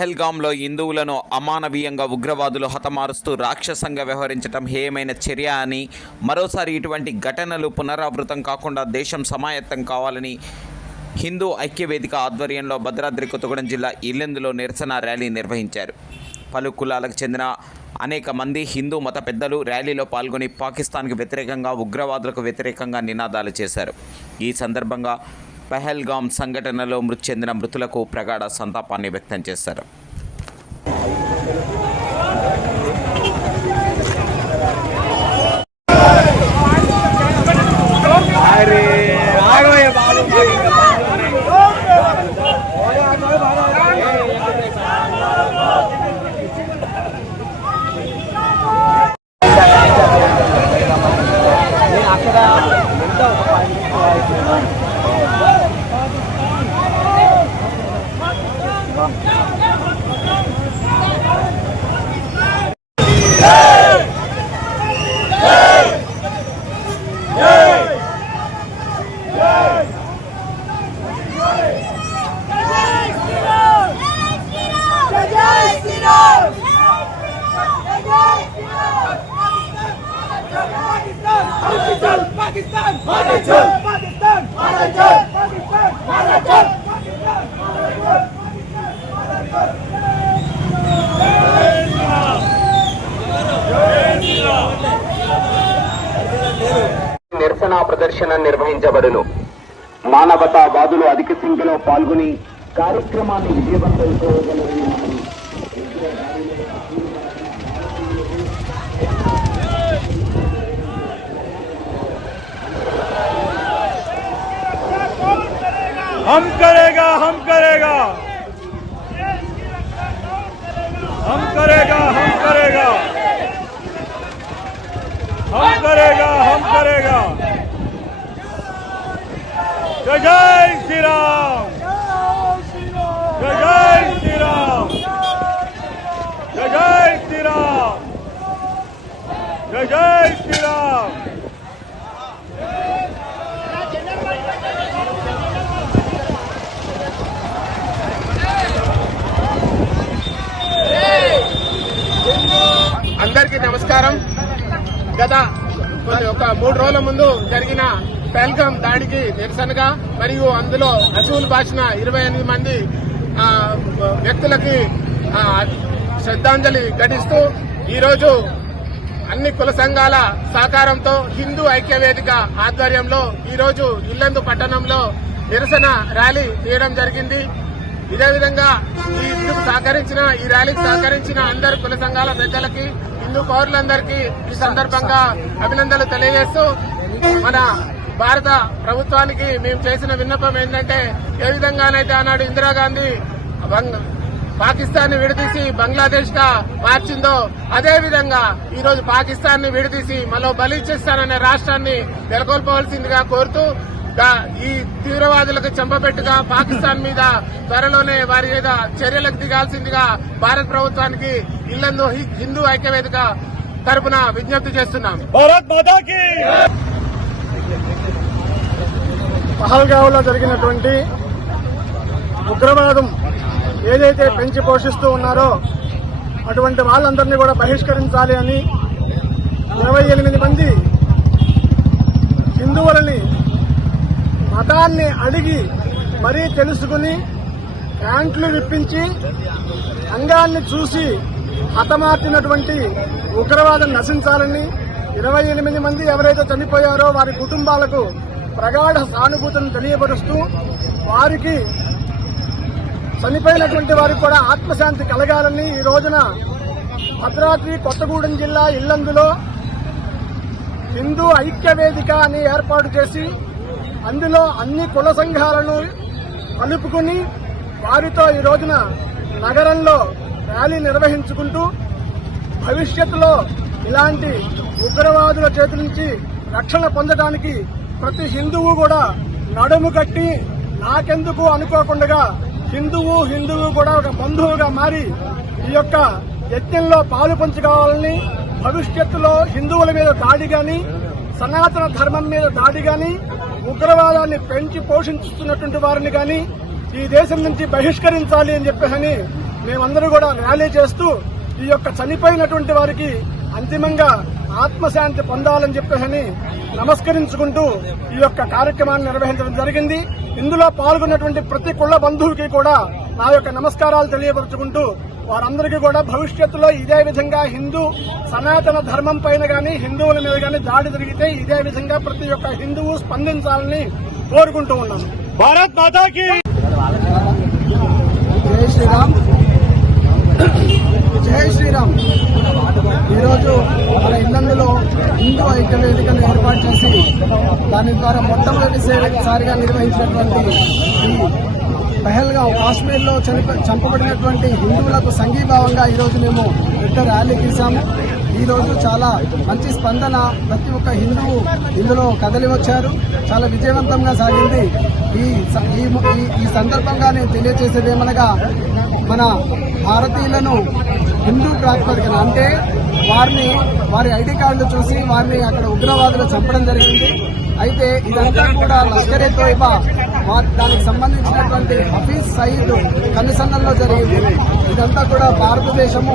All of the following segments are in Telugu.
పహల్గాంలో హిందువులను అమానవీయంగా ఉగ్రవాదులు హతమారుస్తూ రాక్షసంగా వ్యవహరించడం హేయమైన చర్య అని మరోసారి ఇటువంటి ఘటనలు పునరావృతం కాకుండా దేశం సమాయత్తం కావాలని హిందూ ఐక్యవేదిక ఆధ్వర్యంలో భద్రాద్రి కొత్తగూడెం జిల్లా ఇల్లెందులో నిరసన ర్యాలీ నిర్వహించారు. పలు కులాలకు చెందిన అనేక మంది హిందూ మత పెద్దలు ర్యాలీలో పాల్గొని పాకిస్తాన్కి వ్యతిరేకంగా ఉగ్రవాదులకు వ్యతిరేకంగా నినాదాలు చేశారు. ఈ సందర్భంగా పెహల్గాం సంఘటనలో మృతి చెందిన మృతులకు ప్రగాఢ సంతాపాన్ని వ్యక్తం చేశారు. cho ra. నిరసన ప్రదర్శన నిర్వహించబడును. మానవతావాదులు అధిక సంఖ్యలో పాల్గొని కార్యక్రమాన్ని విజయవంతం చేయగలరు हम करेगा हम करेगा। हम करेगा हम करेगा। हम करेगा हम करेगा। जय जय श्री राम जय जय श्री राम जय जय श्री राम जय जय श्री राम అందరికీ నమస్కారం. గత కొన్ని ఒక మూడు రోజుల ముందు జరిగిన పెల్కమ్ దాడికి నిరసనగా మరియు అందులో అసూలు బాసిన ఇరవై ఎనిమిది మంది ఆ, వ్యక్తులకి ఆ, శ్రద్ధాంజలి ఘటిస్తూ ఈరోజు అన్ని కుల సంఘాల సహకారంతో హిందూ ఐక్యవేదిక ఆధ్వర్యంలో ఈరోజు ఇల్లందు పట్టణంలో నిరసన ర్యాలీ తీయడం జరిగింది. ఇదే విధంగా ఈ ఇందుకు సహకరించిన ఈ ర్యాలీకి సహకరించిన అందరు కుల సంఘాల పెద్దలకి హిందూ పౌరులందరికీ ఈ సందర్భంగా అభినందనలు తెలియజేస్తూ మన భారత ప్రభుత్వానికి మేము చేసిన విన్నపం ఏంటంటే ఏ విధంగానైతే ఆనాడు ఇందిరాగాంధీ బంగ- పాకిస్తాన్ని విడదీసి బంగ్లాదేశ్గా మార్చిందో అదే విధంగా ఈ రోజు పాకిస్తాన్ని విడదీసి మరో బలిచిస్తాన్ అనే రాష్ట్రాన్ని నెలకొల్పవలసిందిగా కోరుతూ ఈ తీవ్రవాదులకు చంపబెట్టుగా పాకిస్తాన్ మీద త్వరలోనే వారి మీద చర్యలకు దిగాల్సిందిగా భారత ప్రభుత్వానికి ఇల్లందు హిందూ ఐక్యవేదిక తరపున విజ్ఞప్తి చేస్తున్నాం. పహల్గావ్లో జరిగినటువంటి ఉగ్రవాదం ఏదైతే పెంచి పోషిస్తూ ఉన్నారో అటువంటి వాళ్ళందరినీ కూడా బహిష్కరించాలి అని ఇరవై ఎనిమిది మంది హిందువులని మతాన్ని అడిగి మరీ తెలుసుకుని ప్యాంట్లు విప్పించి అంగాన్ని చూసి హతమార్చినటువంటి ఉగ్రవాదం నశించాలని ఇరవై ఎనిమిది మంది ఎవరైతే చనిపోయారో వారి కుటుంబాలకు ప్రగాఢ సానుభూతిని తెలియపరుస్తూ వారికి చనిపోయినటువంటి వారికి కూడా ఆత్మశాంతి కలగాలని ఈ రోజున భద్రాద్రి కొత్తగూడెం జిల్లా ఇల్లందులో హిందూ ఐక్య వేదిక అని ఏర్పాటు చేసి అందులో అన్ని కుల సంఘాలను కలుపుకుని వారితో ఈ రోజున నగరంలో ర్యాలీ నిర్వహించుకుంటూ భవిష్యత్తులో ఇలాంటి ఉగ్రవాదుల చేతి నుంచి రక్షణ పొందడానికి ప్రతి హిందువు కూడా నడుము కట్టి నాకెందుకు అనుకోకుండా హిందువు హిందువు కూడా ఒక బంధువుగా మారి ఈ యొక్క యజ్ఞంలో పాలు పంచుకోవాలని భవిష్యత్తులో హిందువుల మీద దాడి గాని సనాతన ధర్మం మీద దాడి గాని ఉగ్రవాదాన్ని పెంచి పోషిస్తున్నటువంటి వారిని కానీ ఈ దేశం నుంచి బహిష్కరించాలి అని చెప్పేసి మేమందరూ కూడా ర్యాలీ చేస్తూ ఈ యొక్క చనిపోయినటువంటి వారికి అంతిమంగా ఆత్మశాంతి పొందాలని చెప్పేసి నమస్కరించుకుంటూ ఈ యొక్క కార్యక్రమాన్ని నిర్వహించడం జరిగింది. ఇందులో పాల్గొన్నటువంటి ప్రతి కుళ్ళ బంధువుకి కూడా నా యొక్క నమస్కారాలు తెలియపరుచుకుంటూ వారందరికీ కూడా భవిష్యత్తులో ఇదే విధంగా హిందూ సనాతన ధర్మం పైన కానీ హిందువుల మీద కానీ దాడి జరిగితే ఇదే విధంగా ప్రతి ఒక్క హిందువు స్పందించాలని కోరుకుంటూ ఉన్నాను. భారత్ మాతాకి! జై శ్రీరామ్. జై శ్రీరామ్. ఈరోజు మన ఇల్లందులో హిందూ ఐక్య వేదికను ఏర్పాటు చేసి దాని ద్వారా మొట్టమొదటిసారిగా నిర్వహించినటువంటి ఈ కాశ్మీర్లో చనిప చంపబడినటువంటి హిందువులకు సంఘీభావంగా ఈరోజు మేము పెద్ద ర్యాలీ తీసాము ఈరోజు చాలా మంచి స్పందన ప్రతి ఒక్క హిందువు ఇందులో కదలి వచ్చారు చాలా విజయవంతంగా సాగింది. ఈ స- ఈ ఈ- ఈ సందర్భంగా నేను తెలియజేసేది ఏమనగా మన భారతీయులను హిందూ ప్రాతిపదికన అంటే వారిని వారి ఐడి కార్డులు చూసి వారిని అక్కడ ఉగ్రవాదులు చంపడం జరిగింది. అయితే ఇదంతా కూడా లష్కరే తోయిబా దానికి సంబంధించినటువంటి హఫీజ్ సయీద్ కనుసన్నల్లో జరిగింది. ఇదంతా కూడా భారతదేశము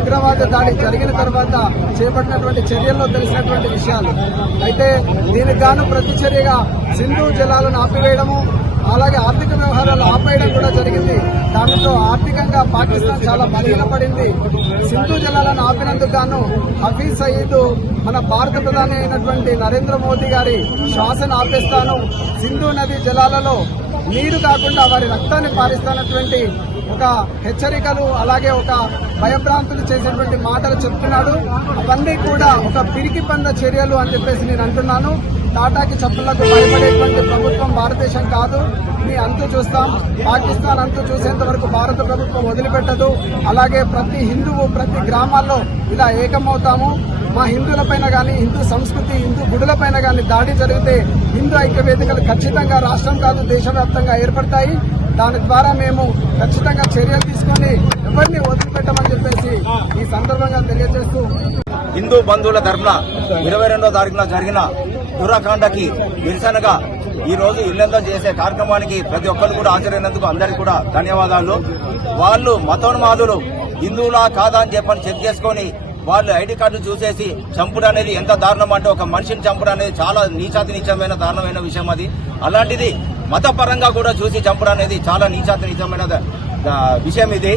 ఉగ్రవాద దాడి జరిగిన తర్వాత చేపట్టినటువంటి చర్యల్లో తెలిసినటువంటి విషయాలు. అయితే దీనికి గాను ప్రతి చర్యగా సింధు జలాలను ఆపివేయడము అలాగే ఆర్థిక వ్యవహారాలు ఆపేయడం కూడా జరిగింది. దానితో ఆర్థికంగా పాకిస్తాన్ చాలా బలహీనపడింది. సింధు జలాలను ఆపినందుకు గాను హఫీజ్ సయీద్ మన భారత ప్రధాని అయినటువంటి నరేంద్ర మోదీ గారి శ్వాసను ఆపేస్తాను. సింధు నది జలాలలో నీరు కాకుండా వారి రక్తాన్ని పారిస్తానటువంటి ఒక హెచ్చరికలు అలాగే ఒక భయభ్రాంతులు చేసేటువంటి మాటలు చెప్తున్నాడు. అవన్నీ కూడా ఒక పిరికి పంద చర్యలు అని చెప్పేసి నేను అంటున్నాను. టాటాకి చెప్పులకు భయపడేటువంటి ప్రభుత్వం భారతదేశం కాదు. మీ అంతు చూస్తాం. పాకిస్తాన్ అంతు చూసేంత వరకు భారత ప్రభుత్వం వదిలిపెట్టదు. అలాగే ప్రతి హిందువు ప్రతి గ్రామాల్లో ఇలా ఏకమవుతాము. మా హిందువులపైన కానీ హిందూ సంస్కృతి హిందూ గుడులపైన కానీ దాడి జరిగితే హిందూ ఐక్య వేదికలు ఖచ్చితంగా రాష్ట్రం కాదు దేశవ్యాప్తంగా ఏర్పడతాయి. దాని ద్వారా మేము ఖచ్చితంగా చర్యలు తీసుకొని ఎవరిని వదిలిపెట్టమని చెప్పేసి ఈ సందర్భంగా తెలియజేస్తూ హిందూ బంధువుల తరఫున ఇరవై రెండో తారీఖున జరిగిన దురాకాండకి నిరసనగా ఈ రోజు ఇళ్ళలో చేసే కార్యక్రమానికి ప్రతి ఒక్కరు కూడా హాజరైనందుకు అందరికీ కూడా ధన్యవాదాలు. వాళ్ళు మతోన్మాదులు హిందువులా కాదా అని చెప్పని చెక్ చేసుకొని వాళ్ళు ఐడి కార్డు చూసేసి చంపుడు అనేది ఎంత దారుణం అంటే ఒక మనిషిని చంపుడు అనేది చాలా నీచాతి నీచమైన దారుణమైన విషయం అది. అలాంటిది మతపరంగా కూడా చూసి చంపుడు అనేది చాలా నీచాతి నీచమైన విషయం ఇది.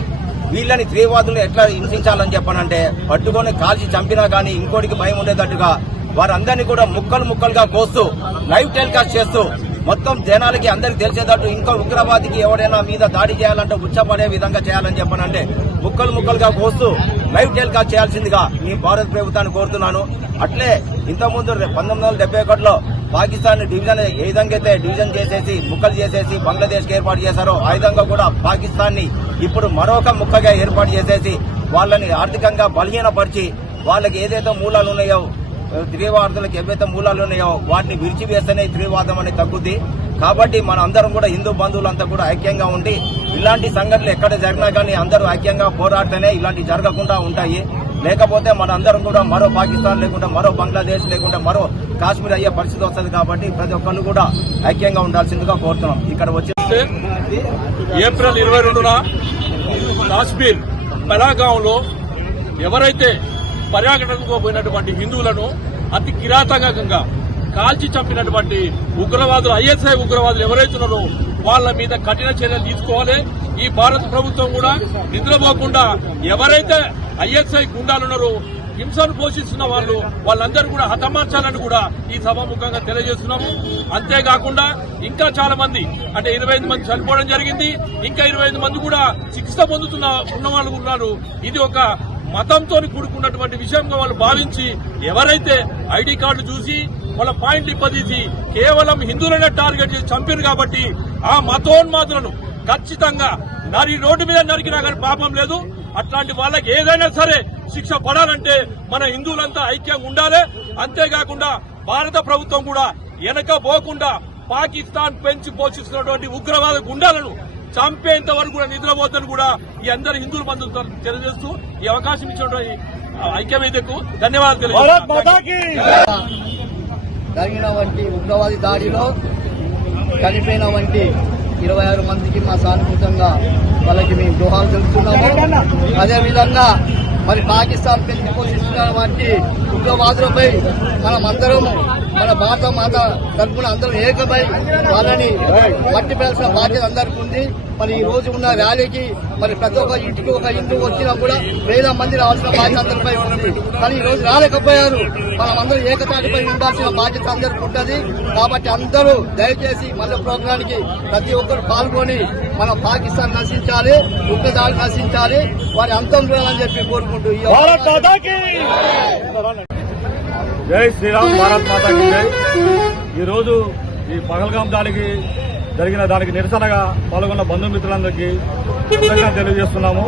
వీళ్ళని తీవ్రవాదులు ఎట్లా హింసించాలని చెప్పనంటే పట్టుకొని కాల్చి చంపినా కానీ ఇంకోటికి భయం ఉండేటట్టుగా వారందరినీ కూడా ముక్కలు ముక్కలుగా కోస్తూ లైవ్ టెలికాస్ట్ చేస్తూ మొత్తం జనాలకి అందరికి తెలిసేటట్టు ఇంకా ఉగ్రవాదికి ఎవరైనా మీద దాడి చేయాలంటే ఉచ్చపడే విధంగా చేయాలని చెప్పనంటే ముక్కలు ముక్కలుగా కోస్తూ లైవ్ టెలికాస్ట్ చేయాల్సిందిగా మీ భారత ప్రభుత్వాన్ని కోరుతున్నాను. అట్లే ఇంతకుముందు పంతొమ్మిది వందల డెబ్బై ఒకటిలో పాకిస్తాన్ డివిజన్ ఏ విధంగా అయితే డివిజన్ చేసేసి ముక్కలు చేసేసి బంగ్లాదేశ్కి ఏర్పాటు చేశారో ఆ విధంగా కూడా పాకిస్తాన్ని ఇప్పుడు మరొక ముక్కగా ఏర్పాటు చేసేసి వాళ్ళని ఆర్థికంగా బలహీనపరిచి వాళ్ళకి ఏదైతే మూలాలు ఉన్నాయో తీవ్రవాదులకు ఏవైతే మూలాలు ఉన్నాయో వాటిని విరిచివేస్తేనే ఈ తీవ్రవాదం అనేది తగ్గుద్ది. కాబట్టి మన అందరం కూడా హిందూ బంధువులంతా కూడా ఐక్యంగా ఉండి ఇలాంటి సంఘటనలు ఎక్కడ జరిగినా కానీ అందరూ ఐక్యంగా పోరాడితేనే ఇలాంటివి జరగకుండా ఉంటాయి. లేకపోతే మన అందరం కూడా మరో పాకిస్తాన్ లేకుండా మరో బంగ్లాదేశ్ లేకుండా మరో కాశ్మీర్ అయ్యే పరిస్థితి వస్తుంది కాబట్టి ప్రతి ఒక్కరు కూడా ఐక్యంగా ఉండాల్సిందిగా కోరుతున్నాం. ఇక్కడ వచ్చి ఏప్రిల్ ఇరవై రెండున కాశ్మీర్ పెలాగాంలో ఎవరైతే పర్యాటనకు పోయినటువంటి హిందువులను అతి కిరాతకంగా కాల్చి చంపినటువంటి ఉగ్రవాదులు ఐఎస్ఐ ఉగ్రవాదులు ఎవరైతే ఉన్నారో వాళ్ళ మీద కఠిన చర్యలు తీసుకోవాలి. ఈ భారత ప్రభుత్వం కూడా నిద్రపోకుండా ఎవరైతే ఐఎస్ఐ గుండాలున్నారో హింసను పోషిస్తున్న వాళ్ళు వాళ్ళందరూ కూడా హతమార్చాలని కూడా ఈ సభాముఖంగా తెలియజేస్తున్నాము. అంతేకాకుండా ఇంకా చాలా మంది అంటే ఇరవై ఐదు మంది చనిపోవడం జరిగింది. ఇంకా ఇరవై ఐదు మంది కూడా చికిత్స పొందుతున్న ఉన్న వాళ్ళు ఉన్నారు. ఇది ఒక మతంతో కూడుకున్నటువంటి విషయంగా వాళ్ళు భావించి ఎవరైతే ఐడి కార్డు చూసి వాళ్ళ పాయింట్లు ఇప్పదీసి కేవలం హిందువులనే టార్గెట్ చేసి చంపారు కాబట్టి ఆ మతోన్మాదులను ఖచ్చితంగా నరి రోడ్డు మీద నరికినా కానీ పాపం లేదు. అట్లాంటి వాళ్ళకి ఏదైనా సరే శిక్ష పడాలంటే మన హిందువులంతా ఐక్యంగా ఉండాలి. అంతేకాకుండా భారత ప్రభుత్వం కూడా వెనక పోకుండా పాకిస్తాన్ పెంచి పోషిస్తున్నటువంటి ఉగ్రవాద గుండాలను చంపేంత వరకు కూడా నిద్రపోతను కూడా ఈ అందరు హిందువుల బంధువులు తెలియజేస్తూ ఈ అవకాశం ఇచ్చిన ఐక్యవేదికకు ధన్యవాదాలు జరిగిన వంటి ఉగ్రవాది దాడిలో చనిపోయిన వంటి ఇరవై ఆరు మందికి మా సానుభూతంగా వాళ్ళకి మేము గృహాలు తెలుపుతున్నాము. అదేవిధంగా మరి పాకిస్తాన్ పెంచి పోషిస్తున్న వారికి ఉగ్రవాదులపై మనం అందరము మన భారత మాత తరఫున అందరం ఏకమై వాళ్ళని మట్టి పేల్సిన బాధ్యత అందరికీ ఉంది. మరి ఈ రోజు ఉన్న ర్యాలీకి మరి ప్రతి ఒక్క ఇంటికి ఒక ఇంటికి వచ్చినా కూడా వేల మంది రావాల్సిన బాధ్యత అందరిపై ఉంది. కానీ ఈ రోజు రాలేకపోయారు. మనం అందరూ ఏకతాటిపై ఉండాల్సిన బాధ్యత అందరికీ ఉంటుంది. కాబట్టి అందరూ దయచేసి మళ్ళీ ప్రోగ్రానికి ప్రతి ఒక్కరు పాల్గొని మన పాకిస్తాన్ నశించాలి ఉగ్రదాడి నశించాలి వారి అంతం చూడాలని చెప్పి కోరుకుంటూ జై శ్రీరామ్ భారత్ మాతాకి జై. ఈరోజు ఈ పగల్గాం దాడికి జరిగిన దానికి నిరసనగా పాల్గొన్న బంధుమిత్రులందరికీ తెలియజేస్తున్నాము.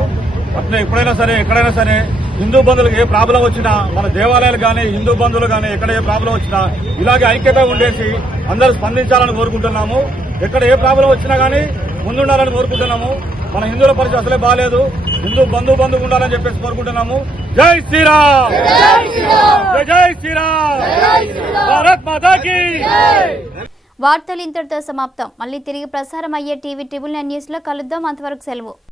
అట్లే ఎప్పుడైనా సరే ఎక్కడైనా సరే హిందూ బంధువులకు ఏ ప్రాబ్లం వచ్చినా మన దేవాలయాలు కానీ హిందూ బంధువులు కానీ ఎక్కడ ఏ ప్రాబ్లం వచ్చినా ఇలాగే ఐక్యత ఉండేసి అందరూ స్పందించాలని కోరుకుంటున్నాము. ఎక్కడ ఏ ప్రాబ్లం వచ్చినా కానీ ముందుండాలని కోరుకుంటున్నాము. మన హిందువుల పరిస్థితి అసలే బాగాలేదు హిందూ బంధువు బంధువు ఉండాలని చెప్పేసి కోరుకుంటున్నాము. జై శ్రీరామ్! జై జై శ్రీరామ్! భారత్ మాతాకి వార్తలు ఇంతటితో సమాప్తం. మళ్ళీ తిరిగి ప్రసారం అయ్యే టీవీ ట్రిబుల్ నైన్ న్యూస్లో కలుద్దాం. అంతవరకు సెలవు.